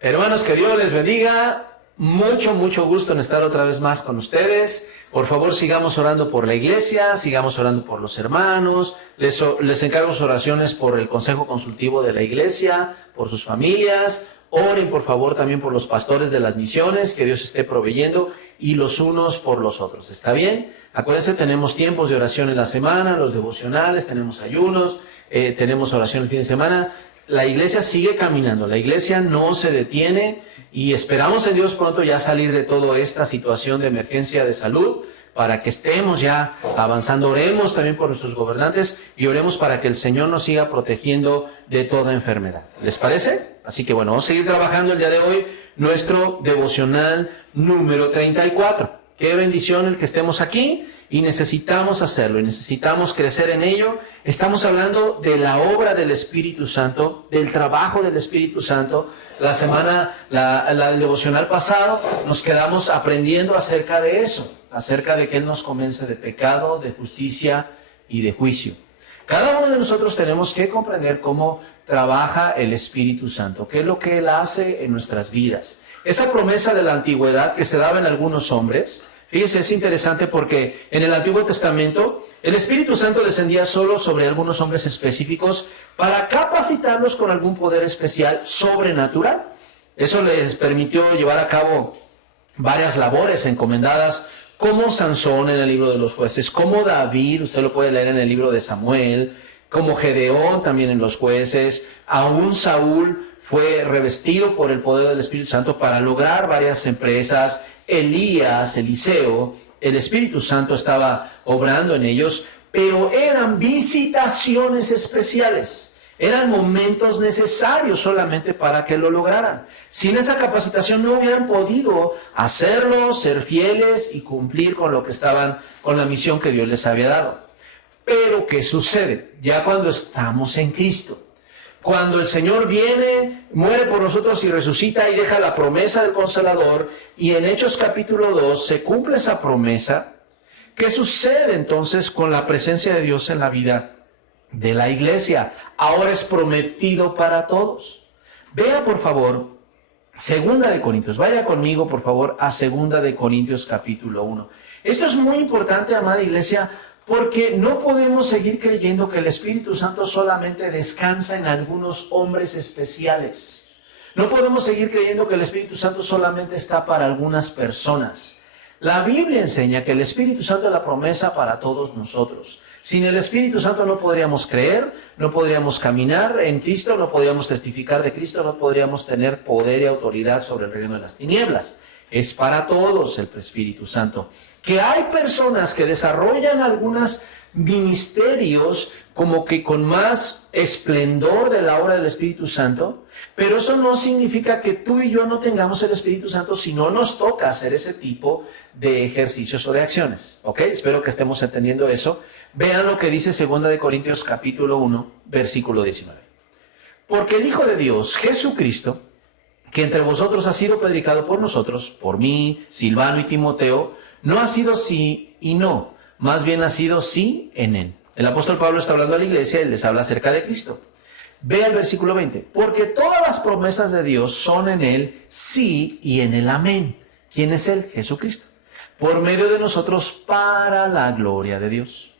Hermanos, que Dios les bendiga. Mucho gusto en estar otra vez más con ustedes. Por favor, sigamos orando por la iglesia, sigamos orando por los hermanos. Les encargo sus oraciones por el Consejo Consultivo de la Iglesia, por sus familias. Oren, por favor, también por los pastores de las misiones, que Dios esté proveyendo, y los unos por los otros. ¿Está bien? Acuérdense, tenemos tiempos de oración en la semana, los devocionales, tenemos ayunos, tenemos oración el fin de semana. La iglesia sigue caminando, la iglesia no se detiene y esperamos en Dios pronto ya salir de toda esta situación de emergencia de salud para que estemos ya avanzando. Oremos también por nuestros gobernantes y oremos para que el Señor nos siga protegiendo de toda enfermedad. ¿Les parece? Así que bueno, vamos a seguir trabajando el día de hoy nuestro devocional número 34. Qué bendición el que estemos aquí. Y necesitamos hacerlo, y necesitamos crecer en ello. Estamos hablando de la obra del Espíritu Santo, del trabajo del Espíritu Santo. La semana, el devocional pasado, nos quedamos aprendiendo acerca de eso, acerca de que Él nos convence de pecado, de justicia y de juicio. Cada uno de nosotros tenemos que comprender cómo trabaja el Espíritu Santo, qué es lo que Él hace en nuestras vidas. Esa promesa de la antigüedad que se daba en algunos hombres. Fíjense, es interesante porque en el Antiguo Testamento el Espíritu Santo descendía solo sobre algunos hombres específicos para capacitarlos con algún poder especial sobrenatural. Eso les permitió llevar a cabo varias labores encomendadas, como Sansón en el libro de los jueces, como David, usted lo puede leer en el libro de Samuel, como Gedeón también en los jueces, aún Saúl fue revestido por el poder del Espíritu Santo para lograr varias empresas. Elías, Eliseo, el Espíritu Santo estaba obrando en ellos, pero eran visitaciones especiales, eran momentos necesarios solamente para que lo lograran. Sin esa capacitación no hubieran podido hacerlo, ser fieles y cumplir con lo que estaban, con la misión que Dios les había dado. Pero ¿qué sucede? Ya cuando estamos en Cristo, cuando el Señor viene, muere por nosotros y resucita y deja la promesa del Consolador, y en Hechos capítulo 2 se cumple esa promesa, ¿qué sucede entonces con la presencia de Dios en la vida de la iglesia? Ahora es prometido para todos. Vea por favor, 2 de Corintios, vaya conmigo por favor a 2 de Corintios capítulo 1. Esto es muy importante, amada iglesia, porque no podemos seguir creyendo que el Espíritu Santo solamente descansa en algunos hombres especiales. No podemos seguir creyendo que el Espíritu Santo solamente está para algunas personas. La Biblia enseña que el Espíritu Santo es la promesa para todos nosotros. Sin el Espíritu Santo no podríamos creer, no podríamos caminar en Cristo, no podríamos testificar de Cristo, no podríamos tener poder y autoridad sobre el reino de las tinieblas. Es para todos el Espíritu Santo. Que hay personas que desarrollan algunos ministerios como que con más esplendor de la obra del Espíritu Santo, pero eso no significa que tú y yo no tengamos el Espíritu Santo si no nos toca hacer ese tipo de ejercicios o de acciones. ¿Ok? Espero que estemos entendiendo eso. Vean lo que dice 2 de Corintios capítulo 1, versículo 19. Porque el Hijo de Dios, Jesucristo, que entre vosotros ha sido predicado por nosotros, por mí, Silvano y Timoteo, no ha sido sí y no, más bien ha sido sí en él. El apóstol Pablo está hablando a la iglesia y les habla acerca de Cristo. Ve el versículo 20. Porque todas las promesas de Dios son en él sí y en el amén. ¿Quién es él? Jesucristo. Por medio de nosotros para la gloria de Dios.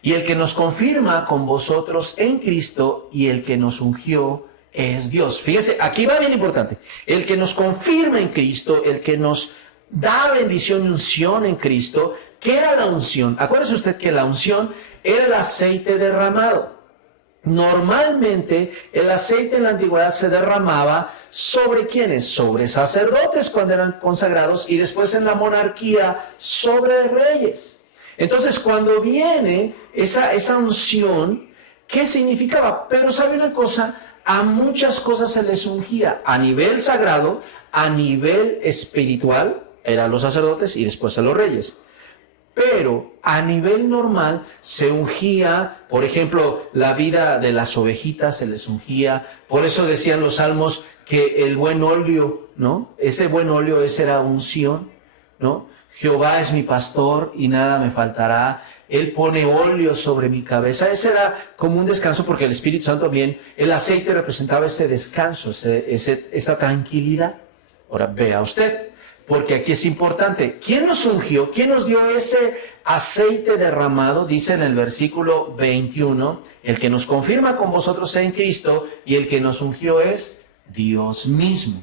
Y el que nos confirma con vosotros en Cristo y el que nos ungió es Dios. Fíjese, aquí va bien importante. El que nos confirma en Cristo, el que nos da bendición y unción en Cristo. ¿Qué era la unción? Acuérdese usted que la unción era el aceite derramado. Normalmente el aceite en la antigüedad se derramaba sobre ¿quiénes? Sobre sacerdotes cuando eran consagrados, y después en la monarquía sobre reyes. Entonces cuando viene esa unción, ¿qué significaba? Pero ¿sabe una cosa? A muchas cosas se les ungía, a nivel sagrado, a nivel espiritual, eran los sacerdotes y después a los reyes. Pero a nivel normal se ungía, por ejemplo, la vida de las ovejitas se les ungía. Por eso decían los salmos que el buen óleo, ¿no? Ese buen óleo, esa era unción, ¿no? Jehová es mi pastor y nada me faltará. Él pone óleo sobre mi cabeza. Ese era como un descanso porque el Espíritu Santo bien, el aceite representaba ese descanso, esa tranquilidad. Ahora vea usted, porque aquí es importante. ¿Quién nos ungió? ¿Quién nos dio ese aceite derramado? Dice en el versículo 21, el que nos confirma con vosotros en Cristo y el que nos ungió es Dios mismo.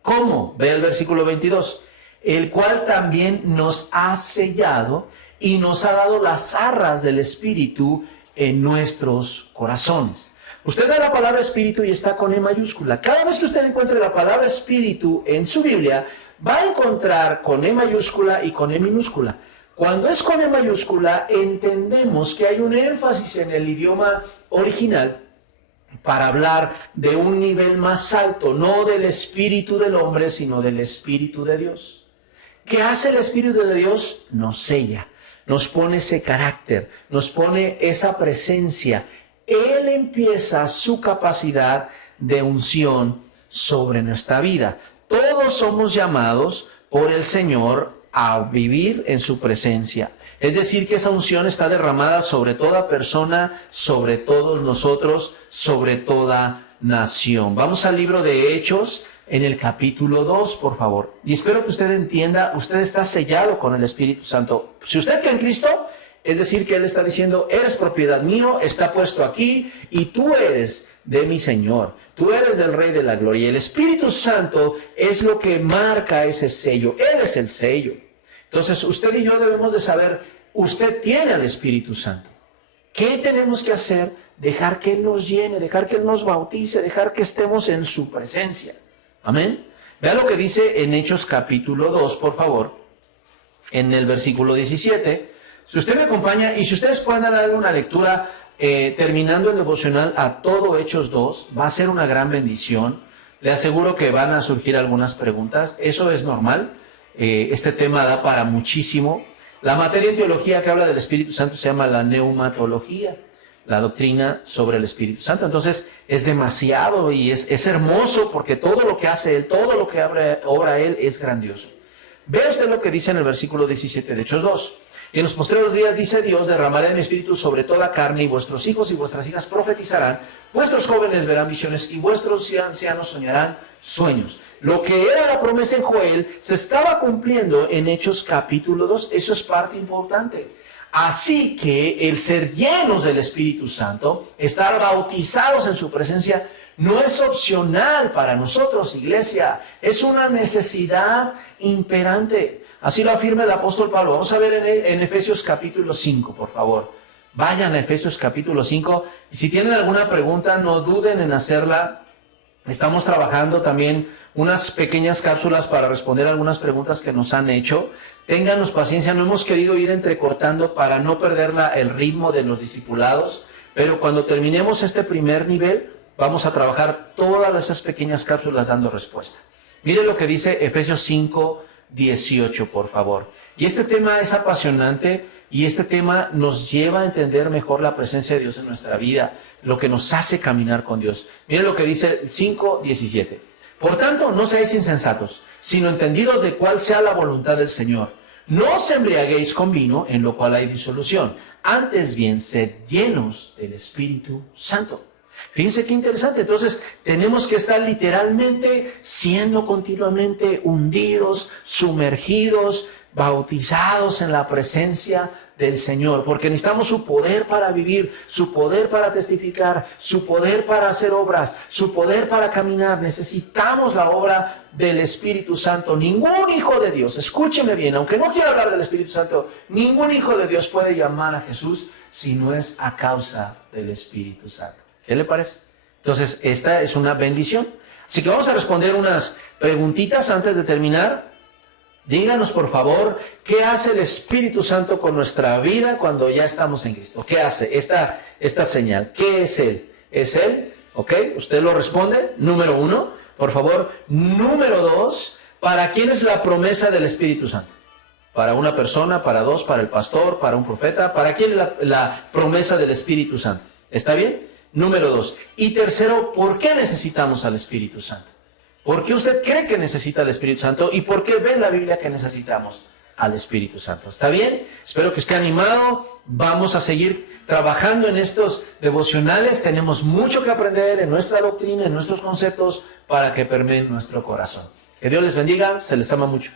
¿Cómo? Ve el versículo 22. El cual también nos ha sellado y nos ha dado las arras del Espíritu en nuestros corazones. Usted ve la palabra Espíritu y está con E mayúscula. Cada vez que usted encuentre la palabra Espíritu en su Biblia, va a encontrar con E mayúscula y con E minúscula. Cuando es con E mayúscula, entendemos que hay un énfasis en el idioma original para hablar de un nivel más alto, no del espíritu del hombre, sino del Espíritu de Dios. ¿Qué hace el Espíritu de Dios? Nos sella, nos pone ese carácter, nos pone esa presencia. Él empieza su capacidad de unción sobre nuestra vida. Todos somos llamados por el Señor a vivir en su presencia. Es decir, que esa unción está derramada sobre toda persona, sobre todos nosotros, sobre toda nación. Vamos al libro de Hechos en el capítulo 2, por favor. Y espero que usted entienda, usted está sellado con el Espíritu Santo. Si usted cree en Cristo, es decir, que Él está diciendo, eres propiedad mío, está puesto aquí, y tú eres de mi Señor. Tú eres del Rey de la Gloria. El Espíritu Santo es lo que marca ese sello. Él es el sello. Entonces, usted y yo debemos de saber, usted tiene al Espíritu Santo. ¿Qué tenemos que hacer? Dejar que Él nos llene, dejar que Él nos bautice, dejar que estemos en su presencia. Amén. Vea lo que dice en Hechos capítulo 2, por favor, en el versículo 17. Si usted me acompaña y si ustedes pueden dar una lectura terminando el devocional a todo Hechos 2, va a ser una gran bendición. Le aseguro que van a surgir algunas preguntas. Eso es normal. Este tema da para muchísimo. La materia en teología que habla del Espíritu Santo se llama la neumatología, la doctrina sobre el Espíritu Santo. Entonces es demasiado y es hermoso porque todo lo que hace Él, todo lo que obra Él es grandioso. Vea usted lo que dice en el versículo 17 de Hechos 2. En los postreros días, dice Dios, derramaré mi espíritu sobre toda carne, y vuestros hijos y vuestras hijas profetizarán, vuestros jóvenes verán visiones, y vuestros ancianos soñarán sueños. Lo que era la promesa en Joel se estaba cumpliendo en Hechos capítulo 2. Eso es parte importante. Así que el ser llenos del Espíritu Santo, estar bautizados en su presencia, no es opcional para nosotros, iglesia. Es una necesidad imperante. Así lo afirma el apóstol Pablo. Vamos a ver en Efesios capítulo 5, por favor. Vayan a Efesios capítulo 5. Si tienen alguna pregunta, no duden en hacerla. Estamos trabajando también unas pequeñas cápsulas para responder algunas preguntas que nos han hecho. Ténganos paciencia, no hemos querido ir entrecortando para no perder el ritmo de los discipulados, pero cuando terminemos este primer nivel, vamos a trabajar todas esas pequeñas cápsulas dando respuesta. Mire lo que dice Efesios 5, 18, por favor. Y este tema es apasionante y este tema nos lleva a entender mejor la presencia de Dios en nuestra vida, lo que nos hace caminar con Dios. Mire lo que dice 5, 17. Por tanto, no seáis insensatos, sino entendidos de cuál sea la voluntad del Señor. No os embriaguéis con vino, en lo cual hay disolución. Antes bien, sed llenos del Espíritu Santo. Fíjense qué interesante. Entonces, tenemos que estar literalmente siendo continuamente hundidos, sumergidos, bautizados en la presencia del Señor, porque necesitamos su poder para vivir, su poder para testificar, su poder para hacer obras, su poder para caminar. Necesitamos la obra del Espíritu Santo. Ningún hijo de Dios, escúcheme bien, aunque no quiera hablar del Espíritu Santo, ningún hijo de Dios puede llamar a Jesús si no es a causa del Espíritu Santo. ¿Qué le parece? Entonces, esta es una bendición. Así que vamos a responder unas preguntitas antes de terminar. Díganos, por favor, ¿qué hace el Espíritu Santo con nuestra vida cuando ya estamos en Cristo? ¿Qué hace esta señal? ¿Qué es Él? ¿Es Él? ¿Ok? ¿Usted lo responde? Número 1, por favor. Número 2, ¿para quién es la promesa del Espíritu Santo? ¿Para una persona, para dos, para el pastor, para un profeta? ¿Para quién es la promesa del Espíritu Santo? ¿Está bien? Número 2. Y tercero, ¿por qué necesitamos al Espíritu Santo? ¿Por qué usted cree que necesita al Espíritu Santo? ¿Y por qué ve en la Biblia que necesitamos al Espíritu Santo. ¿Está bien? Espero que esté animado. Vamos a seguir trabajando en estos devocionales. Tenemos mucho que aprender en nuestra doctrina, en nuestros conceptos, para que permeen nuestro corazón. Que Dios les bendiga. Se les ama mucho.